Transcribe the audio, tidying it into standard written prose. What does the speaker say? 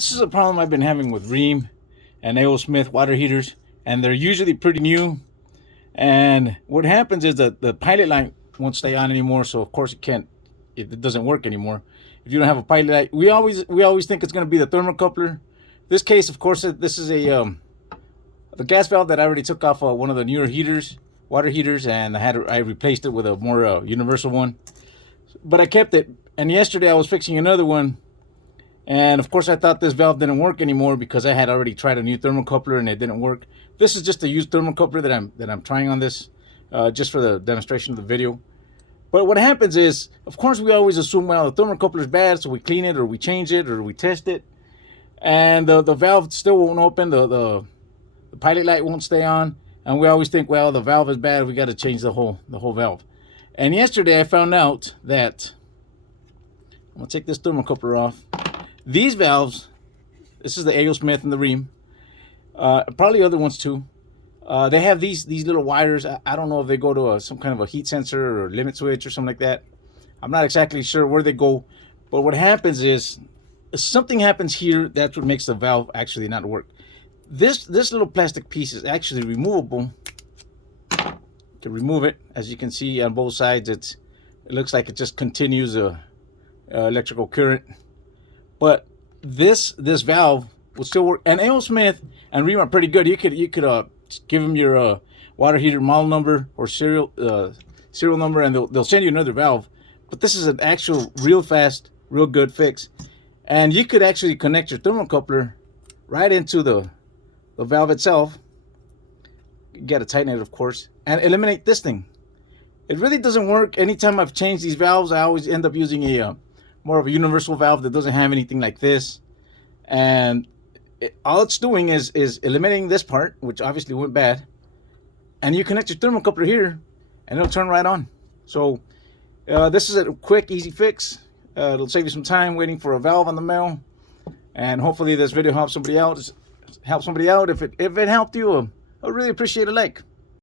This is a problem I've been having with Rheem and A.O. Smith water heaters, and they're usually pretty new. And what happens is that the pilot light won't stay on anymore, so of course it doesn't work anymore. If you don't have a pilot light, we always think it's going to be the thermocoupler. This case, of course, this is the gas valve that I already took off one of the newer heaters, water heaters, and I replaced it with a more universal one. But I kept it, and yesterday I was fixing another one. And of course, I thought this valve didn't work anymore because I had already tried a new thermocoupler and it didn't work. This is just a used thermocoupler that I'm trying on this, just for the demonstration of the video. But what happens is, of course, we always assume, well, the thermocoupler is bad, so we clean it or we change it or we test it, and the valve still won't open. The pilot light won't stay on, and we always think, well, the valve is bad. We got to change the whole valve. And yesterday, I found out that I'm gonna take this thermocoupler off. These valves, this is the A.O. Smith and the Rheem, probably other ones too. They have these little wires. I don't know if they go to some kind of a heat sensor or limit switch or something like that. I'm not exactly sure where they go, but what happens is something happens here. That's what makes the valve actually not work. This little plastic piece is actually removable. You can remove it. As you can see on both sides, it looks like it just continues a electrical current. But this valve will still work. And A.O. Smith and Rheem are pretty good. You could give them your water heater model number or serial number, and they'll send you another valve. But this is an actual real fast, real good fix. And you could actually connect your thermocoupler right into the valve itself. You got to tighten it, of course, and eliminate this thing. It really doesn't work. Anytime I've changed these valves, I always end up using a more of a universal valve that doesn't have anything like this. And all it's doing is eliminating this part, which obviously went bad, and you connect your thermocoupler here and it'll turn right on. So this is a quick, easy fix. It'll save you some time waiting for a valve on the mail, and hopefully this video helps somebody out. If it helped you, I really appreciate a like.